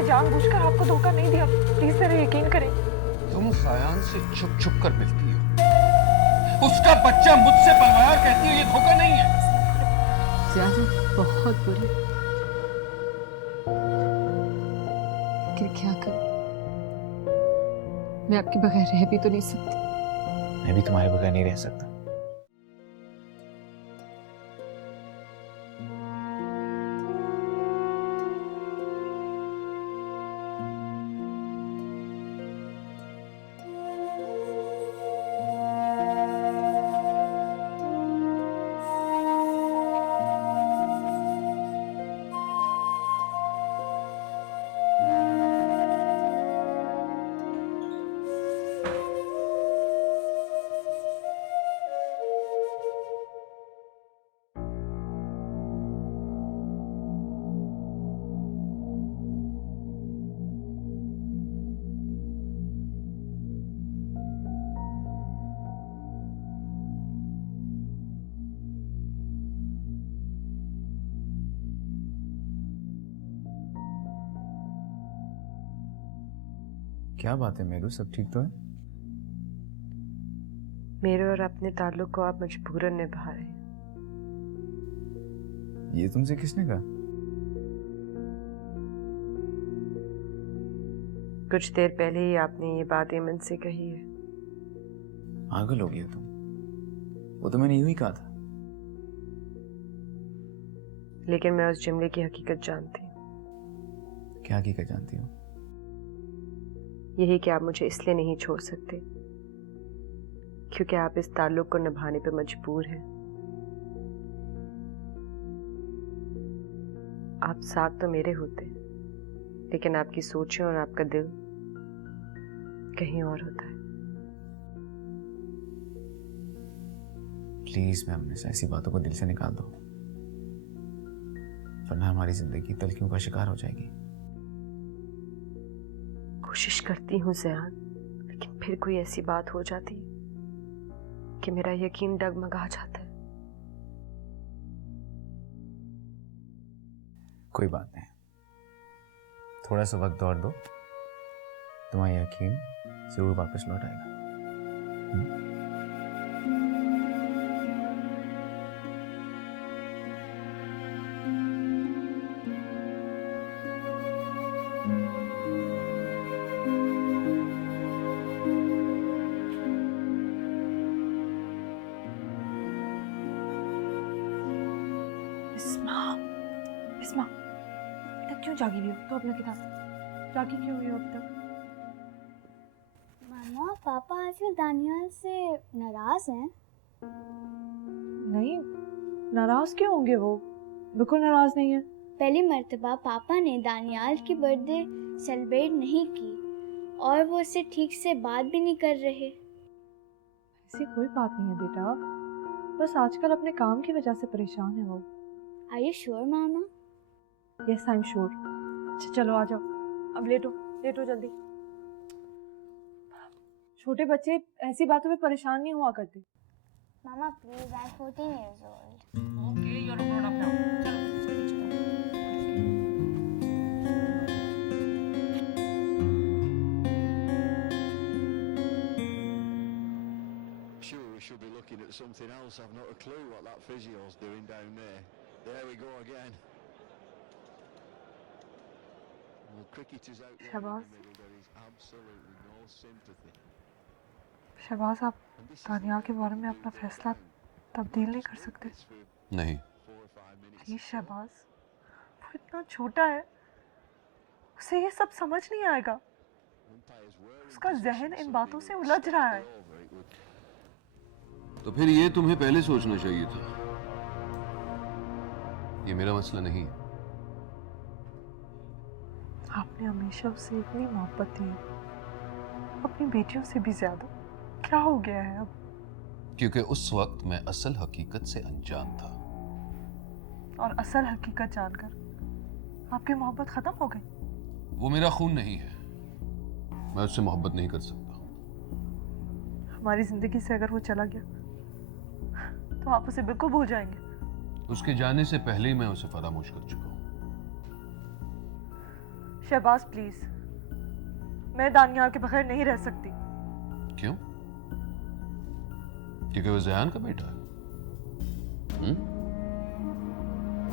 मैंने जानबूझकर आपको धोखा नहीं दिया, प्लीज मेरा यकीन करें। तुम ज़यान से छुप छुप कर मिलती हो, उसका बच्चा मुझसे पलवार कहती हो, ये धोखा नहीं है। ज़यान बहुत बुरी, लेकिन क्या करूं, मैं आपके बगैर रह भी तो नहीं सकती। मैं भी तुम्हारे बगैर नहीं रह सकता। क्या बात है मेरू, सब ठीक तो है? मेरे और अपने ताल्लुक को आप मजबूरन निभा रहे हैं। ये तुमसे किसने कहा? कुछ देर पहले ही आपने ये बात एमन से कही है। पागल हो गया तुम, वो तो मैंने यूं ही कहा था। लेकिन मैं उस जुमले की हकीकत जानती हूँ। क्या हकीकत जानती हो? यही कि आप मुझे इसलिए नहीं छोड़ सकते क्योंकि आप इस ताल्लुक को निभाने पर मजबूर हैं। आप साथ तो मेरे होते हैं, लेकिन आपकी सोचें और आपका दिल कहीं और होता है। प्लीज मैम, ऐसी बातों को दिल से निकाल दो, वरना हमारी जिंदगी तलखियों का शिकार हो जाएगी। कोशिश करती हूँ ज़यान, लेकिन फिर कोई ऐसी बात हो जाती है कि मेरा यकीन डगमगा जाता है। कोई बात नहीं, थोड़ा सा वक्त और दो, तुम्हारा यकीन जरूर वापस लौट आएगा। इस्मा, तक क्यों जागी हुई हो? तो अपना किताब जागी क्यों हुई हो अब तक? मामा, पापा आजकल दानियाल से नाराज हैं। नहीं, नाराज क्यों होंगे? वो बिल्कुल नाराज नहीं है। पहली मर्तबा पापा ने दानियाल की बर्थडे सेलिब्रेट नहीं की और वो उससे ठीक से बात भी नहीं कर रहे। ऐसी कोई बात नहीं है बेटा, बस आजकल अपने काम की वजह से परेशान है वो। Are you sure mama? Yes I am sure. अच्छा चलो आ जाओ, अब लेटो लेटो जल्दी। छोटे बच्चे ऐसी बातों में परेशान नहीं हुआ करते। मामा please, I am 14 years old. Okay, you are grown up now. चलो। Sure, we should be looking at something else. I've not a clue what that physio's doing down there. There we go again. Well, cricket is out there in Shabaz. the middle. There is absolutely no sympathy. Shahbaz, आप दानियाल के बारे में अपना फैसला तब्दील नहीं कर सकते? नहीं, प्लीज शहबाज, वो इतना छोटा है, उसे ये सब समझ नहीं आएगा। उसका जहन इन बातों से उलझ रहा है। तो फिर ये तुम्हें पहले सोचना चाहिए था। ये मेरा मसला नहीं है। आपने हमेशा उसे इतनी मोहब्बत दी, अपनी बेटियों से भी ज्यादा। क्या हो गया है अब? क्योंकि उस वक्त मैं असल हकीकत से अनजान था। और असल हकीकत जानकर आपकी मोहब्बत खत्म हो गई? वो मेरा खून नहीं है, मैं उससे मोहब्बत नहीं कर सकता। हमारी जिंदगी से अगर वो चला गया तो आप उसे बिल्कुल भूल जाएंगे? उसके जाने से पहले ही मैं उसे फरामोश कर चुका हूं। शहबाज प्लीज, मैं दानियाल के बगैर नहीं रह सकती। क्यों? क्योंकि वो जयान का बेटा है।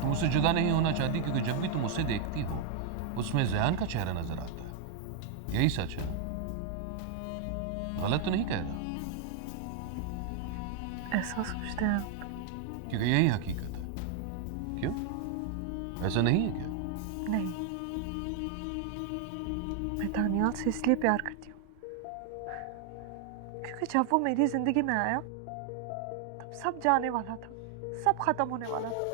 तुम उससे जुदा नहीं होना चाहती क्योंकि जब भी तुम उसे देखती हो उसमें जयान का चेहरा नजर आता है। यही सच है, गलत तो नहीं कह रहा। ऐसा सोचते हैं आप? क्योंकि यही हकीकत है। क्यों, ऐसा नहीं है क्या? नहीं, मैं दानियाल से इसलिए प्यार करती हूँ क्योंकि जब वो मेरी जिंदगी में आया तब सब जाने वाला था, सब खत्म होने वाला था।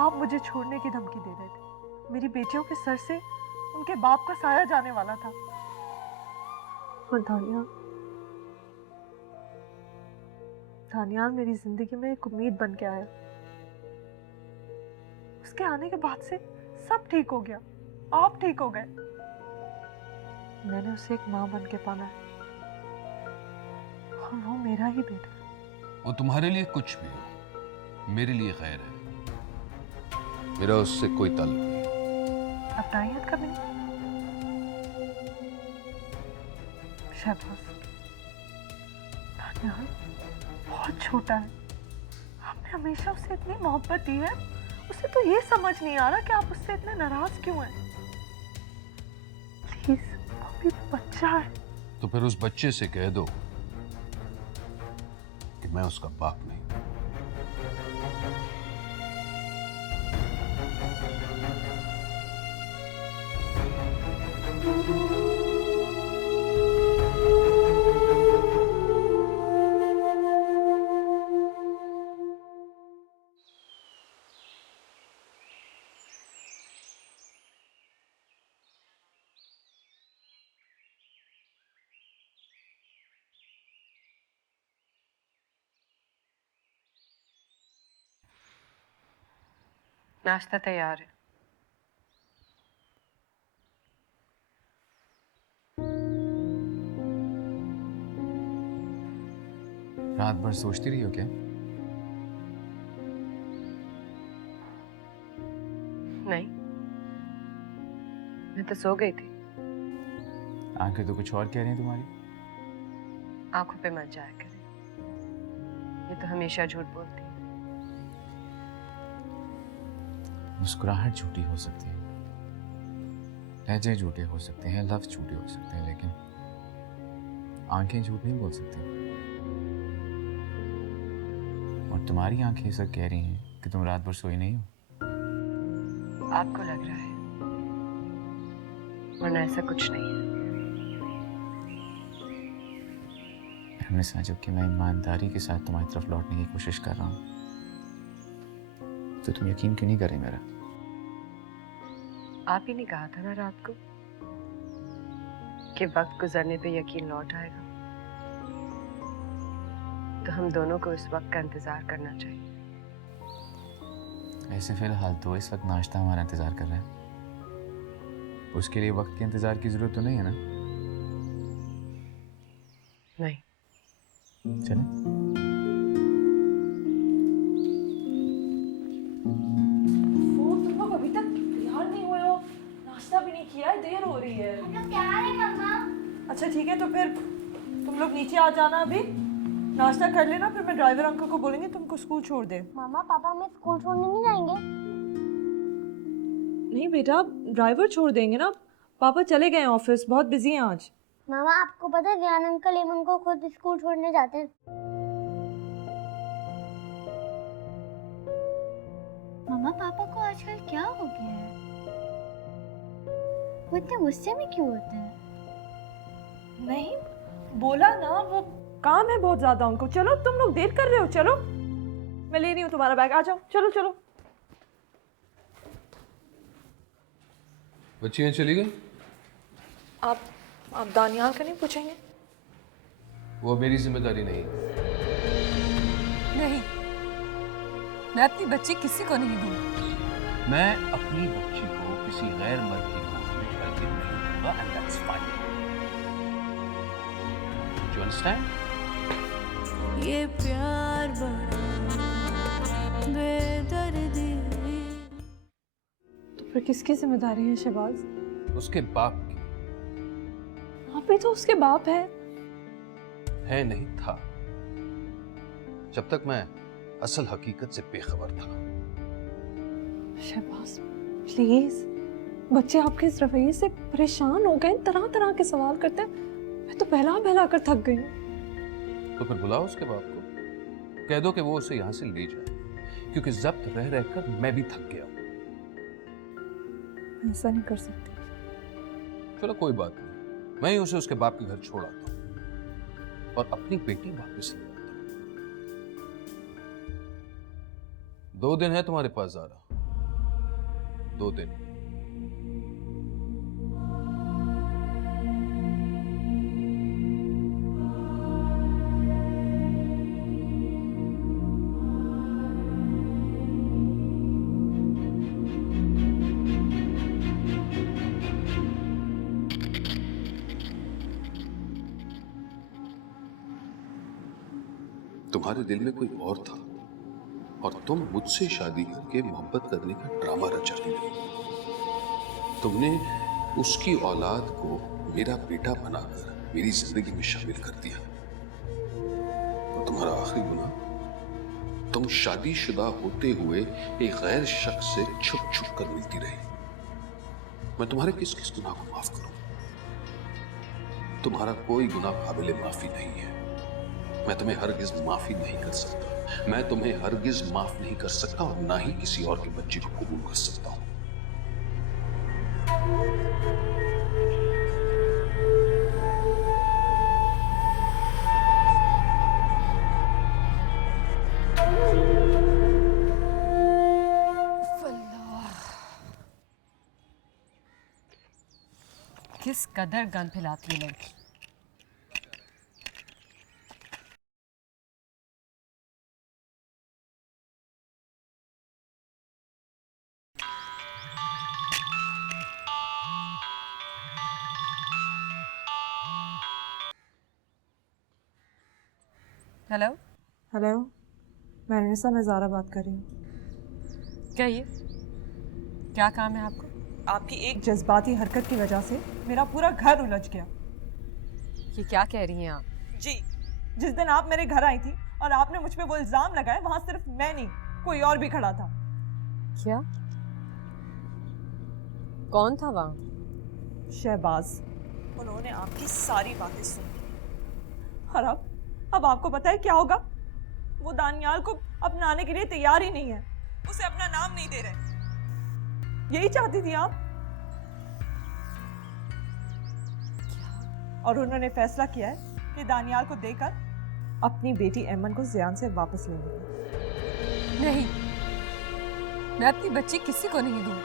आप मुझे छोड़ने की धमकी दे रहे थे, मेरी बेटियों के सर से उनके बाप का साया जाने वाला था। और दानियाल मेरी जिंदगी में एक उम्मीद बन के आया। उसके आने के बाद से सब ठीक हो गया, आप ठीक हो गए। मैंने उसे एक माँ बन के पाला है और वो मेरा ही बेटा है। वो तुम्हारे लिए कुछ भी हो, मेरे लिए खैर है। मेरा उससे कोई ताल्लुक नहीं। अब नायत कभी नहीं। शहबाज, दानियाल बहुत छोटा है, आपने हमेशा उसे इतनी मोहब्बत दी है, उसे तो ये समझ नहीं आ रहा कि आप उससे इतने नाराज क्यों हैं। प्लीज, वो अभी बच्चा है। तो फिर उस बच्चे से कह दो कि मैं उसका बाप नहीं। नाश्ता तैयार है। रात भर सोचती रही हो क्या? नहीं, मैं तो सो गई थी। आंखें तो कुछ और कह रही हैं तुम्हारी। आंखों पे मत जाया करे, ये तो हमेशा झूठ बोलती है। मुस्कुराहट झूठी हो सकती है, लहजे झूठे हो सकते हैं, लफ्ज झूठे हो सकते हैं, लेकिन आंखें झूठ नहीं बोल सकती। और तुम्हारी आंखें ये सब कह रही हैं कि तुम रात भर सोई नहीं हो। आपको लग रहा है, वरना ऐसा कुछ नहीं है। हमने समझा जबकि मैं ईमानदारी के साथ तुम्हारी तरफ लौटने की कोशिश कर रहा हूँ, तो तुम यकीन क्यों नहीं कर रहे मेरा? आप ही ने कहा था ना रात को कि वक्त गुजरने पे यकीन लौट आएगा, तो हम दोनों को इस वक्त का इंतजार करना चाहिए। ऐसे फिलहाल तो इस वक्त नाश्ता हमारा इंतजार कर रहा है, उसके लिए वक्त के इंतजार की जरूरत तो नहीं है ना? नहीं। चलें? वो तुम लोग अभी तक तैयार नहीं हुए हो, नाश्ता भी नहीं किया है, देर हो रही है। हम लोग तैयार हैं मम्मा। अच्छा ठीक है, तो फिर तुम लोग नीचे आ जाना, अभी नाश्ता कर लेना, फिर मैं ड्राइवर अंकल को बोलेंगे तुमको स्कूल छोड़ दे। मामा पापा हमें स्कूल छोड़ने नहीं जाएंगे? नहीं बेटा, ड्राइवर छोड़ देंगे ना, पापा चले गए ऑफिस, बहुत बिजी हैं आज। मामा आपको पता है ज्ञान अंकल एमन को खुद स्कूल छोड़ने जाते हैं। मामा पापा को आजकल क्या हो गया है? वो इतने गुस्से में क्यों होते हैं? नहीं बोला ना, वो काम है बहुत ज्यादा उनको। चलो तुम लोग देर कर रहे हो, चलो मैं ले रही हूँ तुम्हारा बैग, आ जाओ, चलो चलो। बच्चियां चली गई? आप दानियाल का नहीं पूछेंगे? वो मेरी जिम्मेदारी नहीं। नहीं, मैं अपनी बच्ची किसी को नहीं दूंगी। मैं अपनी बच्ची को किसी गैर मर्द की गोद में ढलके नहीं दूंगा, and that's fine. Do you understand? ये प्यार बड़ा बेदर्दी। तो फिर किसकी जिम्मेदारी है शहबाज? उसके बाप की। आप भी तो उसके बाप है। नहीं था, जब तक मैं असल हकीकत से बेखबर था। शहबाज प्लीज, बच्चे आपके इस रवैये से परेशान हो गए, तरह तरह के सवाल करते हैं। मैं तो बहला कर थक गई हूँ। तो फिर बुलाओ उसके बाप को, कह दो कि वो उसे यहां से ले जाए, क्योंकि जब्त रह रहकर मैं भी थक गया हूं। ऐसा नहीं कर सकती। चलो कोई बात नहीं, मैं ही उसे उसके बाप के घर छोड़ आता हूं और अपनी बेटी वापस ले आता हूं। 2 दिन है तुम्हारे पास ज़ारा, 2 दिन। तुम्हारे दिल में कोई और था और तुम मुझसे शादी करके मोहब्बत करने का ड्रामा रच रही थी। तुमने उसकी औलाद को मेरा बेटा बनाकर मेरी जिंदगी में शामिल कर दिया। और तुम्हारा आखिरी गुनाह, तुम शादीशुदा होते हुए एक गैर शख्स से छुप छुप कर मिलती रही। मैं तुम्हारे किस किस गुनाह को माफ करूं? तुम्हारा कोई गुनाह काबिल माफी नहीं है। मैं तुम्हें हरगिज माफी नहीं कर सकता। मैं तुम्हें हरगिज माफ नहीं कर सकता और ना ही किसी और के बच्चे को कबूल कर सकता हूं। किस कदर गन फैलाती है लड़की। हेलो हेलो, मैं निसा, मैं ज़ारा बात कर रही हूँ। कहिए, क्या काम है आपको? आपकी एक जज्बाती हरकत की वजह से मेरा पूरा घर उलझ गया। ये क्या कह रही हैं आप? जी, जिस दिन आप मेरे घर आई थी और आपने मुझ पे वो इल्जाम लगाए, वहां सिर्फ मैं नहीं, कोई और भी खड़ा था। क्या? कौन था वहाँ? शहबाज। उन्होंने आपकी सारी बातें सुनी और अब आपको पता है क्या होगा? वो दानियाल को अपनाने के लिए तैयार ही नहीं है, उसे अपना नाम नहीं दे रहे। यही चाहती थी आप, और उन्होंने फैसला किया है कि दानियाल को देकर अपनी बेटी ऐमन को ज़ियान से वापस लेंगे। नहीं, मैं अपनी बच्ची किसी को नहीं दूँ।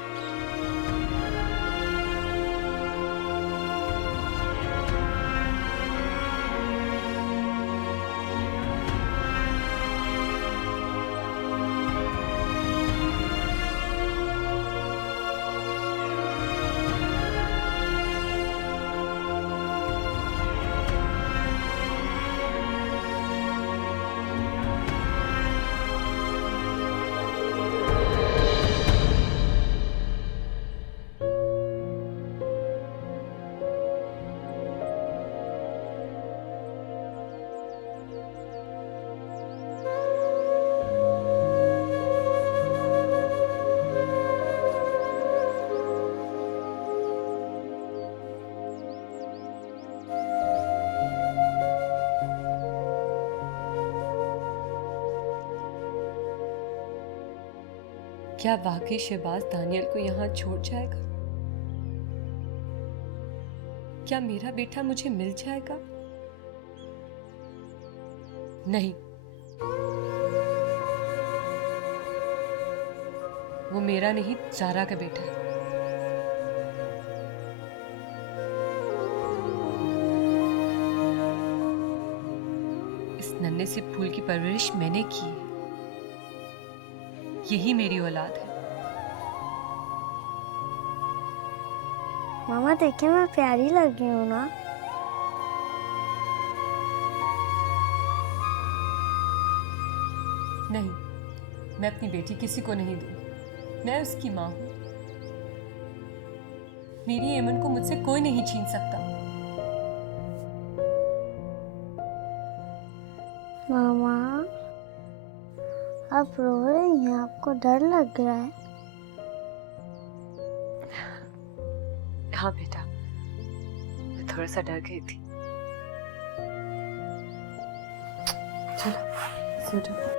क्या वाकई शहबाज दानियल को यहाँ छोड़ जाएगा? क्या मेरा बेटा मुझे मिल जाएगा? नहीं, वो मेरा नहीं, ज़ारा का बेटा है। इस नन्हे से फूल की परवरिश मैंने की है। यही मेरी औलाद है। मामा देखिए, मैं प्यारी लग रही हूँ ना? नहीं, मैं अपनी बेटी किसी को नहीं दूंगी। मैं उसकी माँ हूँ। मेरी एमन को मुझसे कोई नहीं छीन सकता। मामा, आप रो रही हैं, आपको डर लग रहा है? हाँ बेटा, मैं थोड़ा सा डर गई थी। चलो सो जाओ।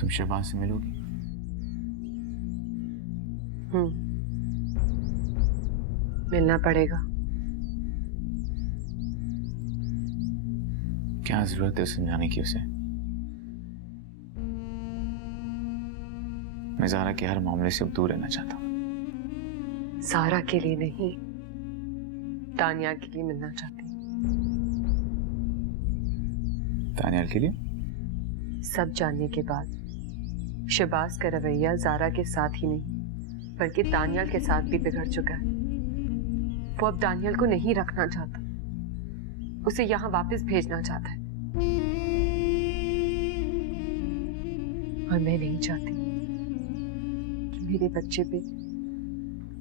तुम शहबाज से मिलोगी? मिलना पड़ेगा। क्या जरूरत है समझाने की उसे? मैं ज़ारा के हर मामले से अब दूर रहना चाहता हूँ। सारा के लिए नहीं, तानिया के लिए मिलना चाहती हूँ। तानिया के लिए? सब जानने के बाद शहबाज का रवैया ज़ारा के साथ ही नहीं बल्कि दानियल के साथ भी बिगड़ चुका है। वो अब दानियल को नहीं रखना चाहता, उसे यहाँ वापस भेजना चाहता है। और मैं नहीं चाहती कि मेरे बच्चे पे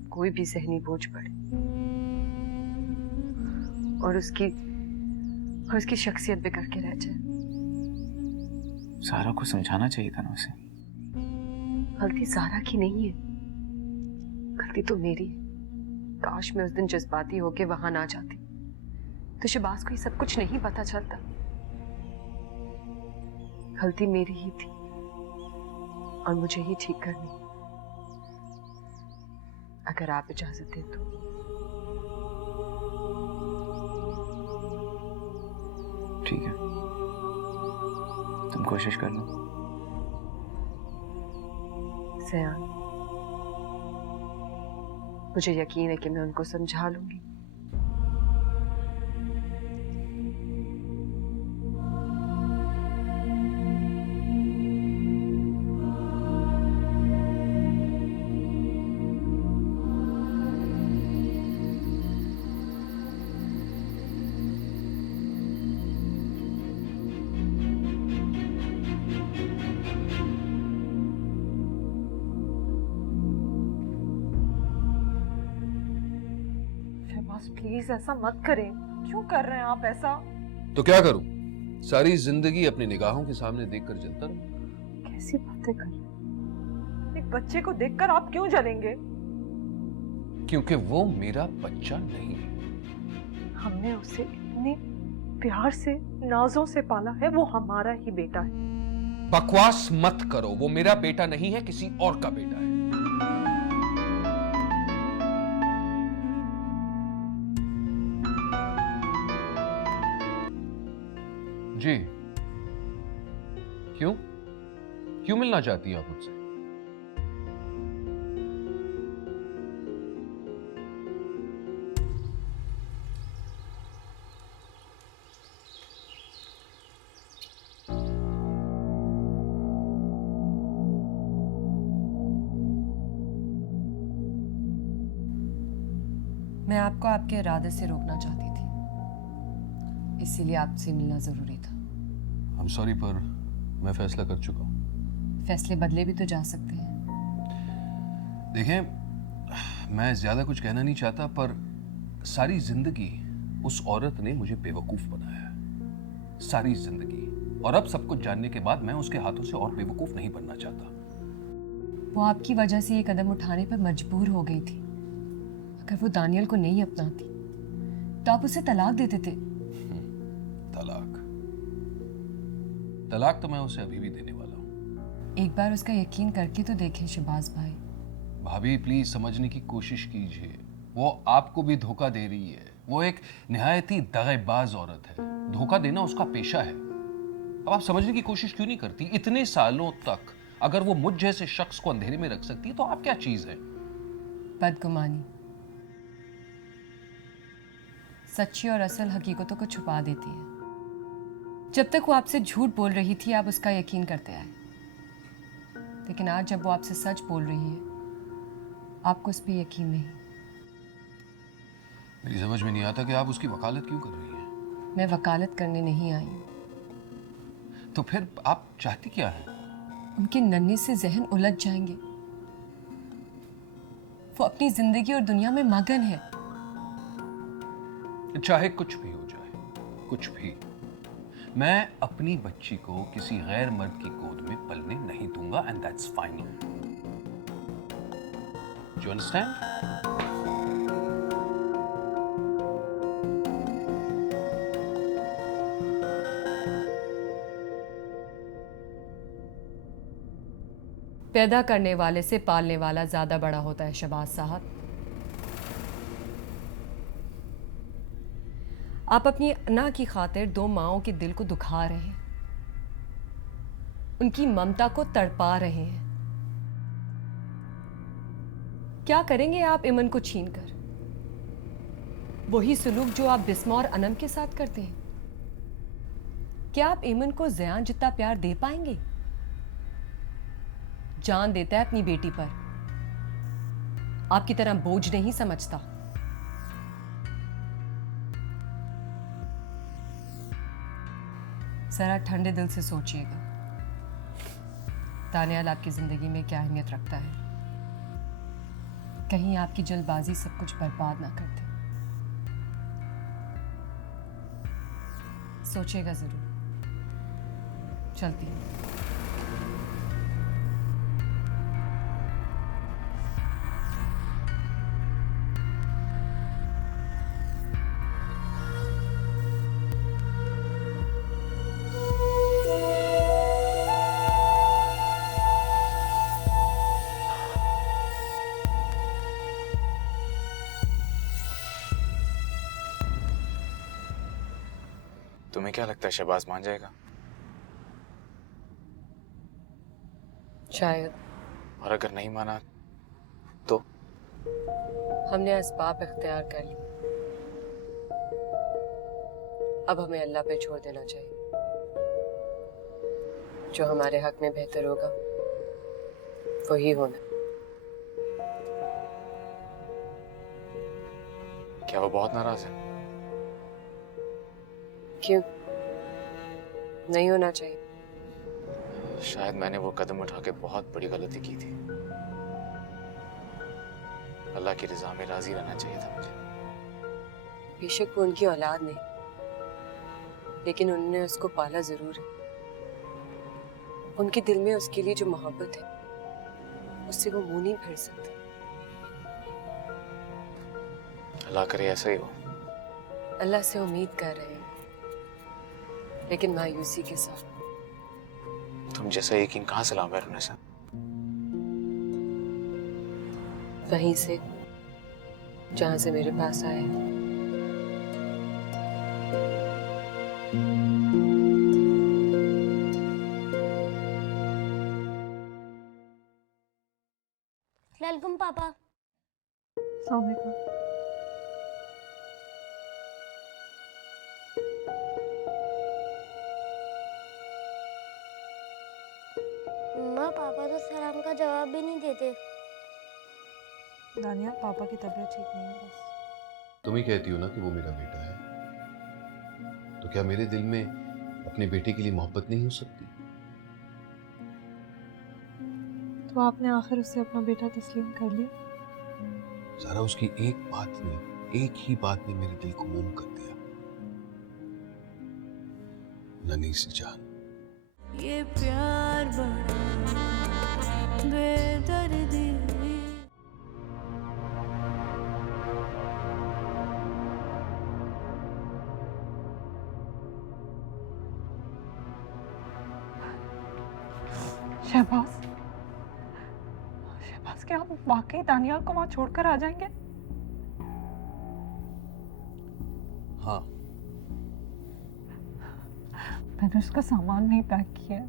कोई भी ज़हनी बोझ पड़े और उसकी शख्सियत बिगड़ के रह जाए। सारा को समझाना चाहिए था ना उसे। गलती सारा की नहीं है, गलती तो मेरी है। काश मैं उस दिन जज्बाती होके वहां ना जाती तो शहबाज को ये सब कुछ नहीं पता चलता। गलती मेरी ही थी और मुझे ही ठीक करनी, अगर आप इजाजत दें तो। ठीक है, तुम कोशिश कर लो। सयान, मुझे यकीन है कि मैं उनको समझा लूंगी। प्लीज ऐसा मत करें। क्यों कर रहे हैं आप ऐसा? तो क्या करूं? सारी जिंदगी अपनी निगाहों के सामने देखकर जलता रहूं? कैसी बातें कर रहे हैं? एक बच्चे को देखकर आप क्यों जलेंगे? क्योंकि वो मेरा बच्चा नहीं है। हमने उसे इतने प्यार से, नाजों से पाला है, वो हमारा ही बेटा है। बकवास मत करो, वो मेरा बेटा नहीं है, किसी और का बेटा है। जी, क्यों क्यों मिलना चाहती है आप मुझसे? मैं आपको आपके इरादे से रोकना चाहती थी, इसीलिए आपसे मिलना जरूरी था। I'm sorry, पर मैं फैसला कर चुका हूं। फैसले बदले भी तो जा सकते हैं। देखें, मैं ज्यादा कुछ कहना नहीं चाहता, पर सारी जिंदगी उस औरत ने मुझे बेवकूफ बनाया है, सारी जिंदगी। और अब सब कुछ जानने के बाद मैं उसके हाथों से और बेवकूफ नहीं बनना चाहता। वो आपकी वजह से ये कदम उठाने पर मजबूर हो गई थी। अगर वो दानियल को नहीं अपनाती तो आप उसे तलाक देते थे। तलाक तो मैं उसे अभी भी देने वाला हूं। एक बार उसका यकीन करके तो देखें शहबाज भाई। भाभी प्लीज समझने की कोशिश कीजिए, वो आपको भी धोखा दे रही है। वो एक निहायत ही दगाबाज औरत है, धोखा देना उसका पेशा है। अब आप समझने की कोशिश क्यों नहीं करती? इतने सालों तक अगर वो मुझ जैसे शख्स को अंधेरे में रख सकती है तो आप क्या चीज है? बदगुमानी सच्ची और असल हकीकतों को छुपा देती है। जब तक वो आपसे झूठ बोल रही थी आप उसका यकीन करते आए, लेकिन आज जब वो आपसे सच बोल रही है आपको उस पर यकीन नहीं। मेरी समझ में नहीं आता कि आप उसकी वकालत क्यों कर रही हैं। मैं वकालत करने नहीं आई हूँ। तो फिर आप चाहती क्या हैं? उनके नन्हे से जहन उलझ जाएंगे। वो अपनी जिंदगी और दुनिया में मगन है। चाहे कुछ भी हो जाए, कुछ भी, मैं अपनी बच्ची को किसी गैर मर्द की गोद में पलने नहीं दूंगा, and that's final. You understand? पैदा करने वाले से पालने वाला ज्यादा बड़ा होता है शहबाज साहब। आप अपनी अना की खातिर दो माओं के दिल को दुखा रहे हैं, उनकी ममता को तड़पा रहे हैं। क्या करेंगे आप इमन को छीनकर? वही सलूक जो आप बिस्मा और अनम के साथ करते हैं। क्या आप इमन को ज़यान जितना प्यार दे पाएंगे? जान देता है अपनी बेटी पर, आपकी तरह बोझ नहीं समझता। जरा ठंडे दिल से सोचिएगा, दानियाल आपकी जिंदगी में क्या अहमियत रखता है। कहीं आपकी जल्दबाजी सब कुछ बर्बाद ना कर दे। सोचिएगा जरूर। चलती हूँ। तुम्हें क्या लगता है शहबाज मान जाएगा? शायद। और अगर नहीं माना तो? हमने असबाब इख्तियार कर ली, अब हमें अल्लाह पे छोड़ देना चाहिए। जो हमारे हक में बेहतर होगा वही होना। क्या वो बहुत नाराज है? क्यों नहीं होना चाहिए? शायद मैंने वो कदम उठा के बहुत बड़ी गलती की थी। अल्लाह की रजा में राजी रहना चाहिए था मुझे। बेशक वो उनकी औलाद नहीं, लेकिन उन्होंने उसको पाला जरूर है। उनके दिल में उसके लिए जो मोहब्बत है उससे वो मुंह नहीं फेर सकते। अल्लाह करे ऐसा ही हो। अल्लाह से उम्मीद कर रहे हैं, लेकिन मायूसी के साथ। तुम जैसा यकीन कहाँ से लाऊं मैं रुनैसा? वहीं से जहां से मेरे पास आए। वेलकम पापा। अस्सलाम वालेकुम। मम्मा पापा तो सलाम का जवाब भी नहीं देते। दानिया, पापा की तबीयत ठीक नहीं है बस। तुम ही कहती हो ना कि वो मेरा बेटा है, तो क्या मेरे दिल में अपने बेटे के लिए मोहब्बत नहीं हो सकती? तो आपने आखिर उससे अपना बेटा तस्लीम कर लिया? ज़रा उसकी एक बात ने, एक ही बात ने मेरे दिल को मोम कर दिया। नन्ही सी जान। ये प्यार बड़ा बेदर्दी। शहबाज, शहबाज, क्या आप वाकई दानियाल को वहां छोड़कर आ जाएंगे? हाँ, मैंने उसका सामान नहीं पैक किया है।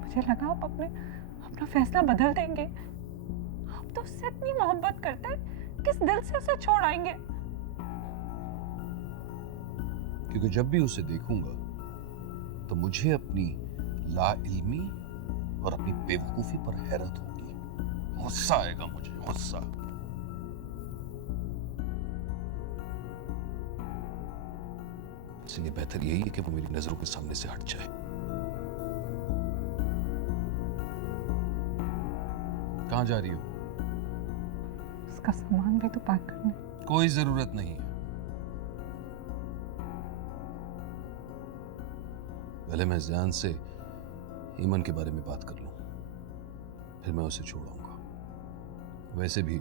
मुझे लगा आप अपना फैसला बदल देंगे। आप तो उससे इतनी मोहब्बत करते हैं, किस दिल से उसे छोड़ आएंगे? क्योंकि जब भी उसे देखूंगा तो मुझे अपनी लाइल्मी और अपनी बेवकूफी पर हैरत होगी। गुस्सा आएगा मुझे, गुस्सा। इसलिए बेहतर यही है कि वो मेरी नजरों के सामने से हट जाए। कहां जा रही हो? उसका सामान भी तो पैक करना है। कोई जरूरत नहीं है। पहले मैं ज़ियान से ईमन के बारे में बात कर लूं, फिर मैं उसे छोड़ूंगा। वैसे भी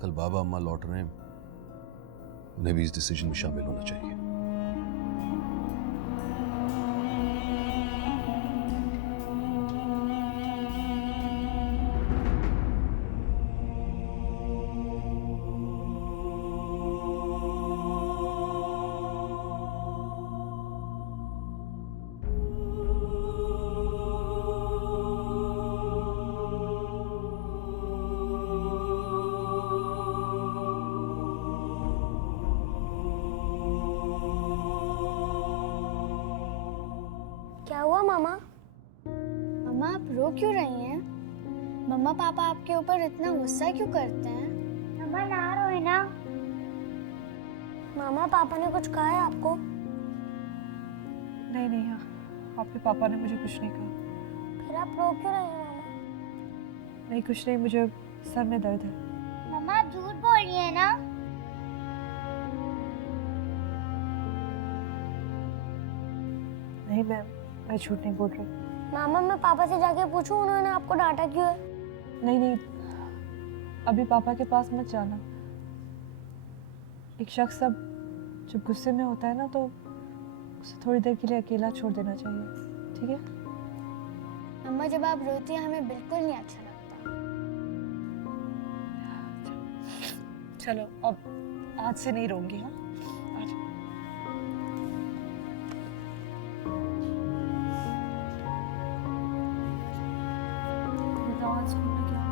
कल बाबा अम्मा लौट रहे हैं, उन्हें भी इस डिसीजन में शामिल होना चाहिए। क्या हुआ मामा? मम्मा आप रो क्यों रही हैं? मम्मा पापा आपके ऊपर इतना गुस्सा क्यों करते हैं? मम्मा ना रोए ना। मामा पापा ने कुछ कहा है आपको? नहीं नहीं, आपके पापा ने मुझे कुछ नहीं कहा। फिर आप रो क्यों रही हैं मामा? नहीं कुछ नहीं, मुझे सर में दर्द है। मम्मा आप झूठ बोल रही हैं ना? नहीं मैं झूठ नहीं बोल रही। मामा मैं पापा से जाके पूछूं उन्होंने आपको डांटा क्यों है? नहीं नहीं, अभी पापा के पास मत जाना। एक शख्स जब गुस्से में होता है ना, तो उसे थोड़ी देर के लिए अकेला छोड़ देना चाहिए, ठीक है? मम्मा जब आप रोती हैं हमें बिल्कुल नहीं अच्छा लगता। चलो अब आज से नहीं रोऊंगी। हाँ आज बताओ आज स्कूल में क्या?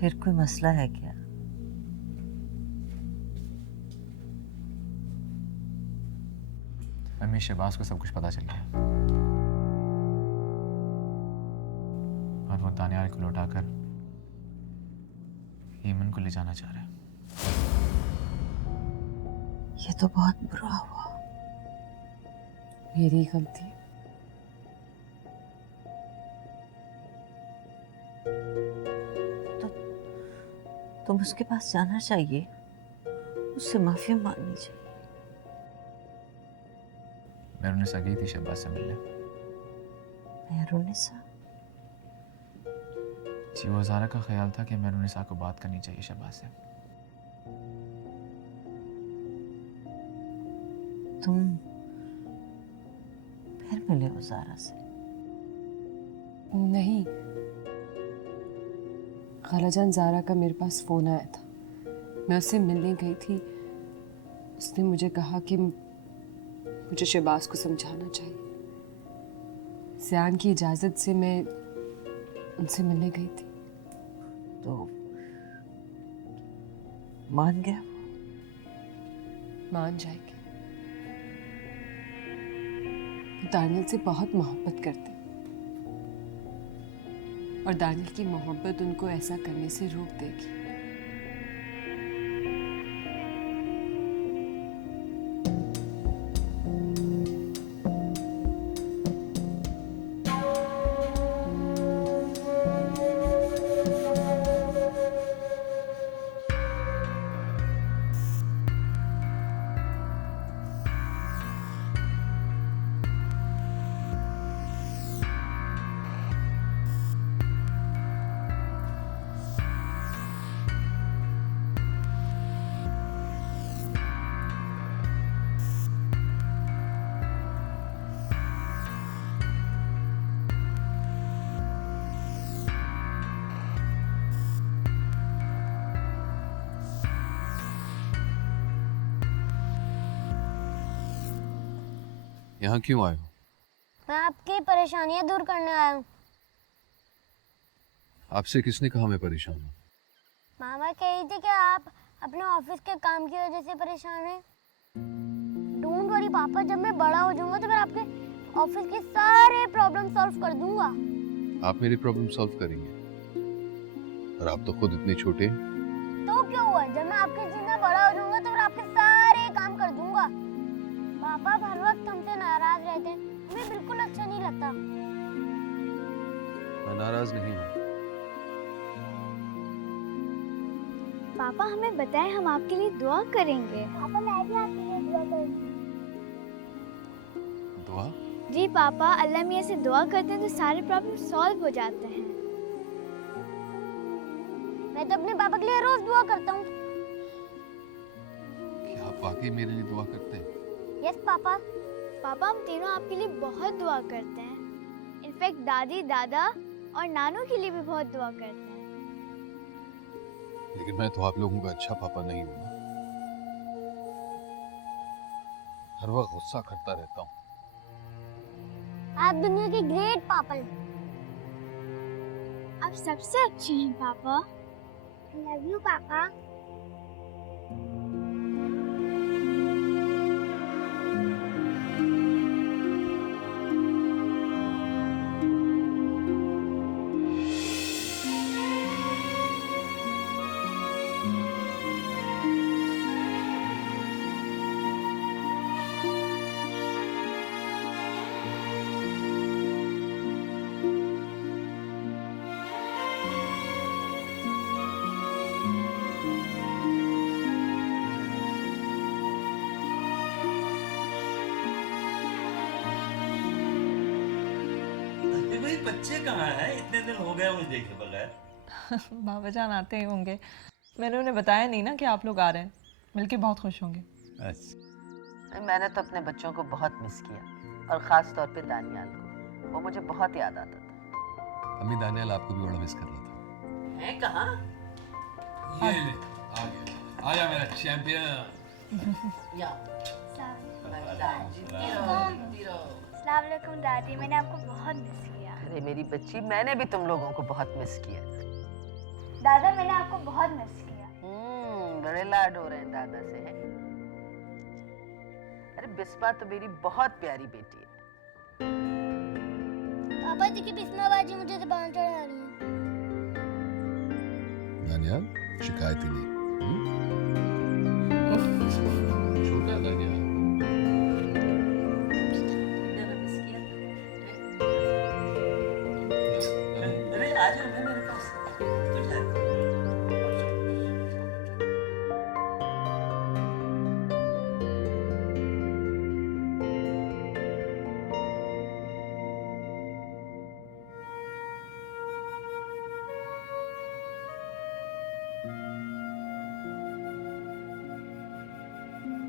फिर कोई मसला है क्या? अम्मी शहबाज को सब कुछ पता चल गया और वो दानियाल को लौटाकर ईमन को ले जाना चाह रहा है। ये तो बहुत बुरा हुआ। मेरी गलती। तो तुम उसके पास जाना चाहिए, उससे माफी मांगनी चाहिए। मेहरुनिसा गई थी शहबाज से मिलने। मेहरुनिसा? जी वो ज़ारा का ख्याल था कि मेहरुनिसा को बात करनी चाहिए शहबाज से। तुम फिर मिले हो ज़ारा से? नहीं, खालाजान ज़ारा का मेरे पास फ़ोन आया था, मैं उससे मिलने गई थी। उसने मुझे कहा कि मुझे शहबाज को समझाना चाहिए। ज़ियान की इजाज़त से मैं उनसे मिलने गई थी। तो मान गया? मान जाएगी। वो दानियल से बहुत मोहब्बत करते और दानियल की मोहब्बत उनको ऐसा करने से रोक देगी। यहाँ क्यों आए हो? मैं आपकी परेशानियां दूर करने आया हूँ। आपसे किसने कहा मैं परेशान हूँ? मामा कह रही थी कि आप अपने ऑफिस के काम की वजह से परेशान हैं। डोंट वरी पापा, जब मैं बड़ा हो जाऊंगा तो मैं आपके ऑफिस के सारे प्रॉब्लम सॉल्व कर दूंगा। आप मेरी प्रॉब्लम सॉल्व करेंगे? और आप तो खुद इतने छोटे हैं। तो क्या हुआ, जब मैं आपके जितना बड़ा हो जाऊंगा तो फिर आपके सारे काम कर दूंगा। पापा हर वक्त हमसे नाराज रहते हैं, हमें बिल्कुल अच्छा नहीं लगता। मैं नाराज नहीं हूँ। पापा हमें बताएं, हम आपके लिए दुआ करेंगे। पापा मैं भी आपके लिए दुआ करूंगी। दुआ? जी पापा, अल्लाह मियाँ से दुआ करते हैं तो सारे प्रॉब्लम सॉल्व हो जाते हैं। मैं तो अपने पापा के लिए रोज दुआ करता हूँ। क्या आप वाकई मेरे लिए दुआ करते हैं? Yes papa. पापा हम तीनों आपके लिए बहुत दुआ करते हैं। इनफैक्ट दादी, दादा और नानू के लिए भी बहुत दुआ करते हैं। लेकिन मैं तो आप लोगों का अच्छा पापा नहीं हूँ ना। हर वक्त गुस्सा करता रहता हूँ। आप दुनिया के ग्रेट पापा हैं। आप सबसे अच्छे हैं पापा। I love you पापा। भाई बच्चे कहाँ हैं? इतने दिन हो गए मुझे देखे बगैर। बाबा जान आते ही होंगे, मैंने उन्हें बताया नहीं ना कि आप लोग आ रहे हैं, मिलके बहुत खुश होंगे। अच्छा, मैंने तो अपने बच्चों को बहुत मिस किया, और ख़ास तौर पे दानियाल को। वो मुझे बहुत याद आता था। अम्मी, दानियाल आपको भी बड़ा मिस कर रहा था। है कहाँ? ये ले, आ गया। आजा मेरा चैंपियन। या अस्सलाम वालेकुम दादी, मैंने आपको बहुत मिस किया। अरे मेरी बच्ची, मैंने भी तुम लोगों को बहुत मिस किया। दादा मैंने आपको बहुत मिस किया। बड़े लाड हो रहे हैं दादा से, हैं? अरे बिस्मा तो मेरी बहुत प्यारी बेटी है। पापा जी की बिस्माबाजी मुझे ज़बान चढ़ा रही है। दानियाल, शिकायत ही नहीं। छोटा दानियाल। अरे आ जाओ ना मेरे पास। तो जा।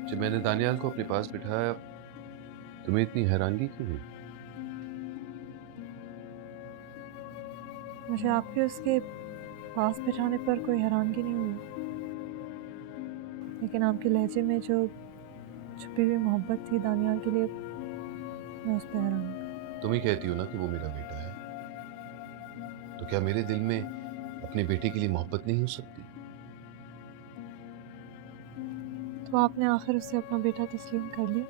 जब मैंने दानियाल को अपने पास बिठाया, तुम्हें इतनी हैरानगी क्यों हुई? मुझे आपके उसके पास बिठाने पर कोई हैरानगी नहीं हुई, लेकिन आपके लहजे में जो छुपी हुई मोहब्बत थी दानियाल के लिए, मैं उस पर हैरान हूँ। तुम ही कहती हो ना कि वो मेरा बेटा है, तो क्या मेरे दिल में अपने बेटे के लिए मोहब्बत नहीं हो सकती? तो आपने आखिर उससे अपना बेटा तस्लीम कर लिया?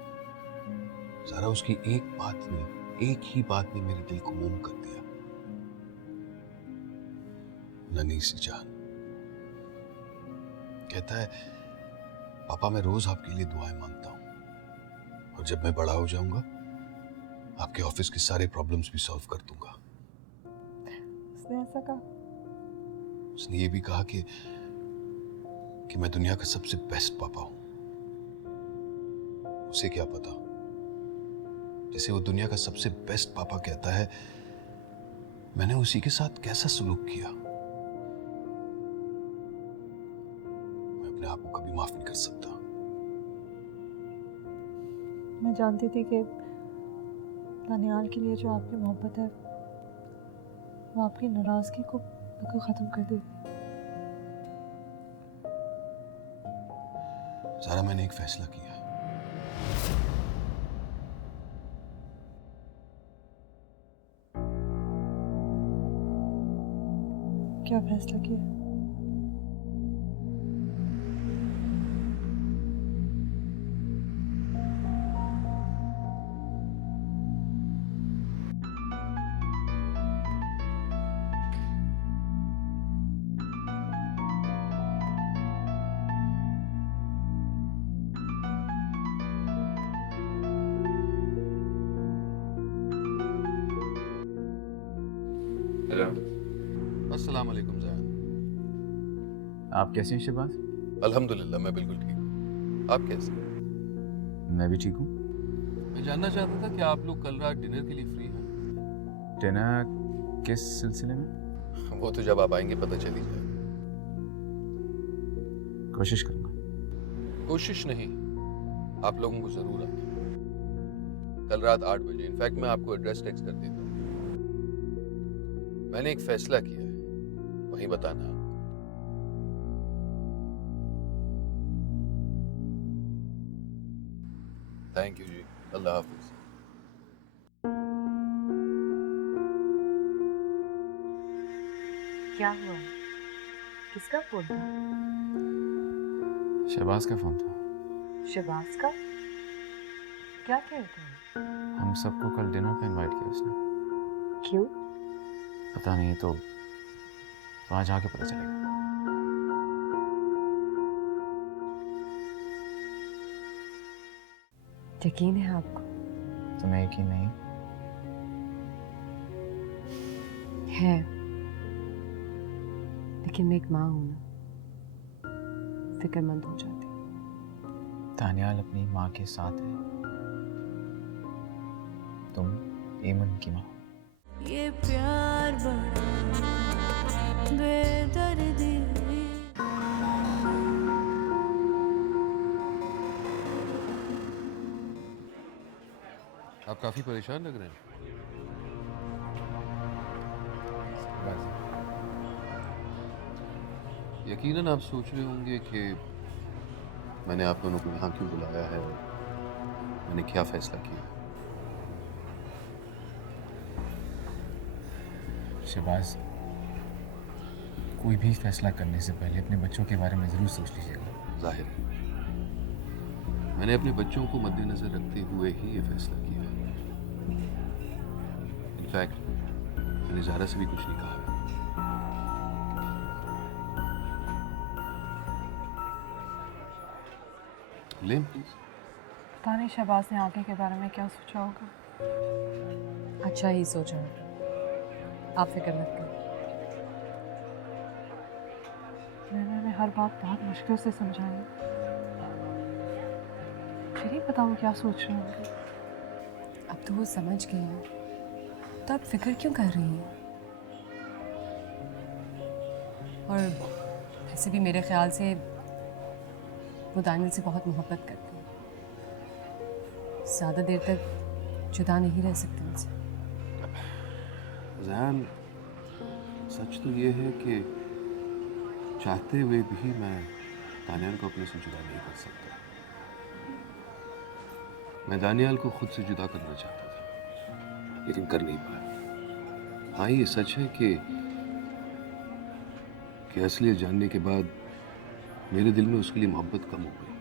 ज़ारा, उसकी एक बात ने, एक ही बात ने मेरे दिल को मोम कर दिया। नन्ही सी जान कहता है, पापा मैं रोज आपके लिए दुआएं मांगता हूं, और जब मैं बड़ा हो जाऊंगा आपके ऑफिस के सारे प्रॉब्लम्स भी सॉल्व कर दूंगा। उसने ऐसा कहा? उसने ये भी कहा कि मैं दुनिया का सबसे बेस्ट पापा हूं। उसे क्या पता, जिसे वो दुनिया का सबसे बेस्ट पापा कहता है, मैंने उसी के साथ कैसा सलूक किया। मैं अपने आप को कभी माफ नहीं कर सकता। मैं जानती थी कि दानियाल के लिए जो आपकी मोहब्बत है वो आपकी नाराजगी को बिल्कुल खत्म कर देगी। ज़ारा, मैंने एक फैसला किया। क्या फैसला किया? हेलो। अस्सलाम वालेकुम ज़ैन। आप कैसे हैं शहबाज? अल्हम्दुलिल्लाह मैं बिल्कुल ठीक हूँ। आप कैसे हैं? मैं भी ठीक हूँ। मैं जानना चाहता था कि आप लोग कल रात डिनर के लिए फ्री हैं? डिनर किस सिलसिले में? वो तो जब आप आएंगे पता चल ही जाएगा। कोशिश करूँगा। कोशिश नहीं, आप लोगों को जरूर आना। कल रात 8 बजे। इनफैक्ट मैं आपको एड्रेस टेक्स्ट कर देता हूँ। मैंने एक फैसला किया है, वही बताना आपको। थैंक यू जी, अल्लाह हाफिज। क्या हुआ? किसका फोन था? शहबाज का फ़ोन था। शहबाज का? क्या कह रहे थे? हम सबको कल डिनर पे इनवाइट किया उसने। क्यों? पता नहीं, तो वहाँ जाके पता चलेगा। यकीन है आपको? तुम्हें यकीन नहीं? है, लेकिन मैं एक माँ हूं ना, फिक्रमंद हो जाती। दानियाल अपनी माँ के साथ है, तुम एमन की माँ। ये प्यार बड़ा बेदर्दी। आप काफी परेशान लग रहे हैं। यकीनन आप सोच रहे होंगे कि मैंने आप दोनों को यहाँ क्यों बुलाया है, मैंने क्या फैसला किया। शहबाज, कोई भी फैसला करने से पहले अपने बच्चों के बारे में ज़रूर सोच लीजिएगा। जाहिर है, मैंने अपने बच्चों को मद्देनजर रखते हुए ही ये फैसला किया है। इनफैक्ट मैंने ज़ारा से भी कुछ नहीं कहा है। लें प्लीज। पता नहीं शहबाज ने आगे के बारे में क्या सोचा होगा। अच्छा ही सोचा है, आप फिक्र मत करो। मैंने हर बात बहुत मुश्किल से समझाई, फिर ही पता वो क्या सोच रहे होंगे। अब तो वो समझ गए हैं, तो आप फिक्र क्यों कर रही हैं? और वैसे भी मेरे ख्याल से वो दानियल से बहुत मोहब्बत करते हैं, ज़्यादा देर तक जुदा नहीं रह सकते उनसे। ज़ैन, सच तो ये है कि चाहते हुए भी मैं दानियाल को अपने से जुदा नहीं कर सकता। मैं दानियाल को खुद से जुदा करना चाहता था, लेकिन कर नहीं पाया। हाँ, ये सच है कि असलियत जानने के बाद मेरे दिल में उसके लिए मोहब्बत कम हो गई,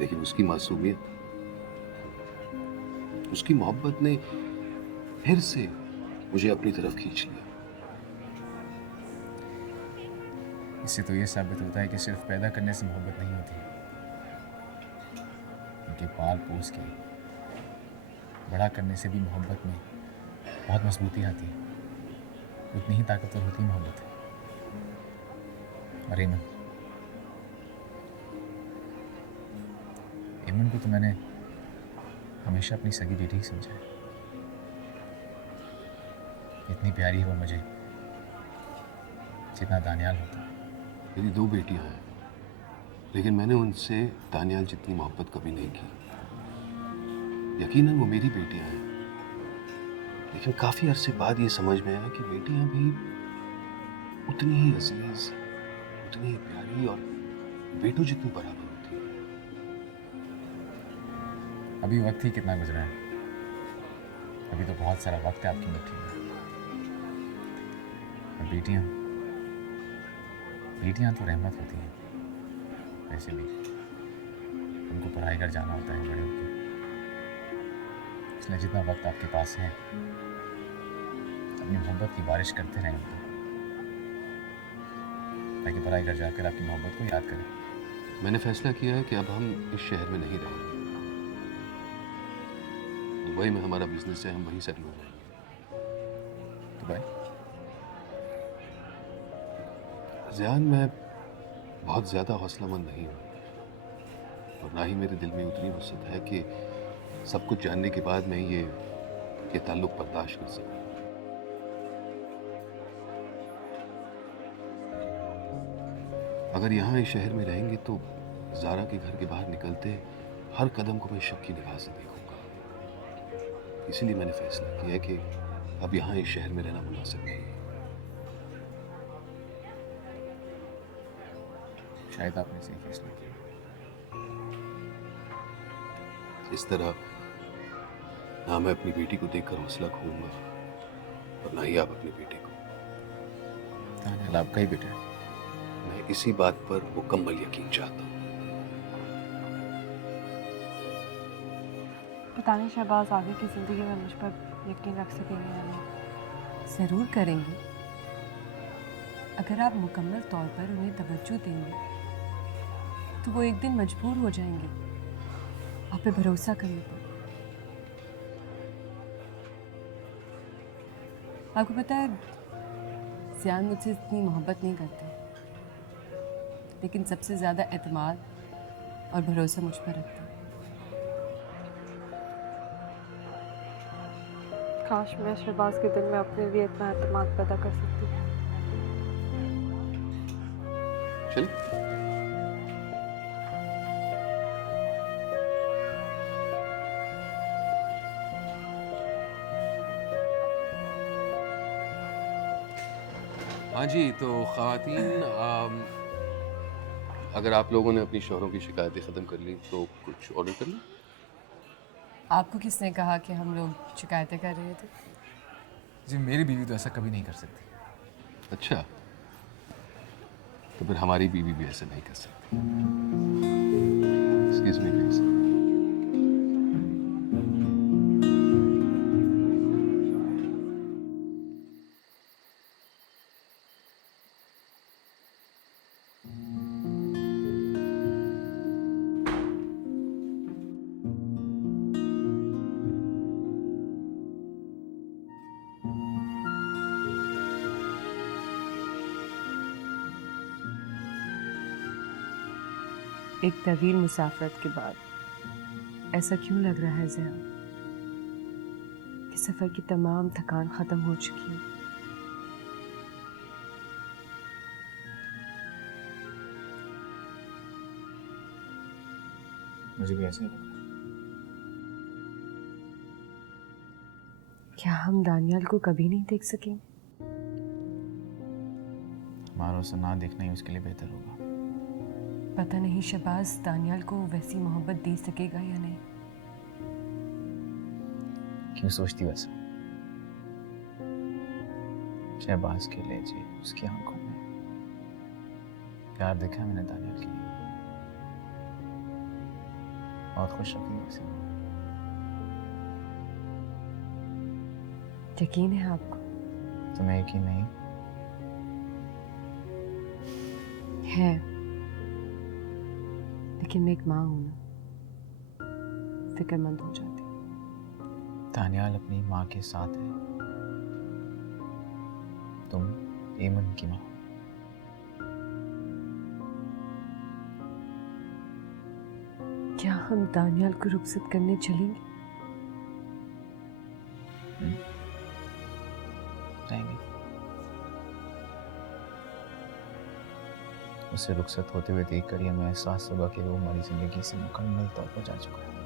लेकिन उसकी मासूमियत, उसकी मोहब्बत ने फिर से मुझे अपनी तरफ खींच लिया। इससे तो ये साबित होता है कि सिर्फ पैदा करने से मोहब्बत नहीं होती, उनके पाल पोस के बड़ा करने से भी मोहब्बत में बहुत मजबूती आती है। उतनी ही ताकतवर होती है मोहब्बत। और एमन को तो मैंने हमेशा अपनी सगी बेटी ही समझा है। इतनी प्यारी है वो मुझे जितना दानियाल होता है। मेरी 2 बेटियां हैं, लेकिन मैंने उनसे दानियाल जितनी मोहब्बत कभी नहीं की। यकीनन वो मेरी बेटियां हैं, लेकिन काफी अरसे बाद ये समझ में आया कि बेटियां भी उतनी ही अजीज, उतनी ही प्यारी और बेटों जितनी बराबर होती है। अभी वक्त ही कितना गुजरा है, अभी तो बहुत सारा वक्त है आपकी मुट्ठी में। और बेटियां तो रहमत होती हैं। वैसे भी उनको पढ़ाई कर जाना होता है बड़े होकर, इसलिए जितना वक्त आपके पास है अपनी मोहब्बत की बारिश करते रहें उनको, ताकि पढ़ाई कर जाकर आपकी मोहब्बत को याद करें। मैंने फैसला किया है कि अब हम इस शहर में नहीं रहेंगे। दुबई में हमारा बिजनेस है, हम वहीं सेटल हो जाएंगे। तो भाई? ज़ियान, मैं बहुत ज़्यादा हौसलामंद नहीं हूँ और ना ही मेरे दिल में उतनी वसअत है कि सब कुछ जानने के बाद मैं ये ताल्लुक बर्दाश्त कर सकूं। अगर यहाँ इस शहर में रहेंगे तो ज़ारा के घर के बाहर निकलते हर कदम को मैं शक की निगाह से देखूंगा। इसीलिए मैंने फैसला किया है कि अब यहाँ इस शहर में रहना मुनासिब नहीं है। शायद आपने सही फैसला किया। इस तरह ना मैं अपनी बेटी को देखकर हौसला खोऊंगा और ना ही आप अपनी बेटी को। दानियाल आपका ही बेटा है। मैं इसी बात पर मुकम्मल यकीन चाहता हूँ। पता नहीं शहबाज आगे की ज़िंदगी में मुझ पर यकीन रख सकेंगे या नहीं। ज़रूर करेंगे। अगर आप मुकम्मल तौर पर उन्हें तवज्जो देंगे तो वो एक दिन मजबूर हो जाएंगे आप पे भरोसा करने पर। आपको पता है ज़ियान मुझसे इतनी मोहब्बत नहीं करते, लेकिन सबसे ज़्यादा एतमाद और भरोसा मुझ पर रखते हैं। काश मैं शहबाज के दिल में अपने लिए इतना एतमाद पैदा कर सकती। चलिए। हाँ जी, तो ख़वातीन, अगर आप लोगों ने अपनी शौहरों की शिकायतें ख़त्म कर ली तो कुछ ऑर्डर कर लो। आपको किसने कहा कि हम लोग शिकायतें कर रहे थे? जी, मेरी बीवी तो ऐसा कभी नहीं कर सकती। अच्छा, तो फिर हमारी बीवी भी ऐसा नहीं कर सकती। Excuse me please. एक तवील मुसाफरत के बाद ऐसा क्यों लग रहा है ज़ियान कि सफ़र की तमाम थकान ख़त्म हो चुकी है? मुझे भी ऐसा ही लग रहा है। क्या हम दानियाल को कभी नहीं देख सकेंगे? हमारा उसे ना देखना ही उसके लिए बेहतर होगा। पता नहीं शहबाज दानियाल को वैसी मोहब्बत दे सकेगा या नहीं। क्यों सोचती वैसा? शहबाज के लहजे, उसकी आंखों में प्यार देखा मैंने दानियाल के लिए। बहुत खुश रखी उसे। यकीन है आपको? तुम्हें यकीन नहीं? है, लेकिन मैं एक माँ हूं ना, फिक्रमंद हो जाती। दानियाल अपनी माँ के साथ है, तुम एमन की माँ। क्या हम दानियाल को रुखसत करने चलेंगे? जाएंगे। उसे रुखसत होते हुए देखकर ही हमें एहसास होगा कि वो हमारी जिंदगी से मुकम्मल तौर पर जा चुका है।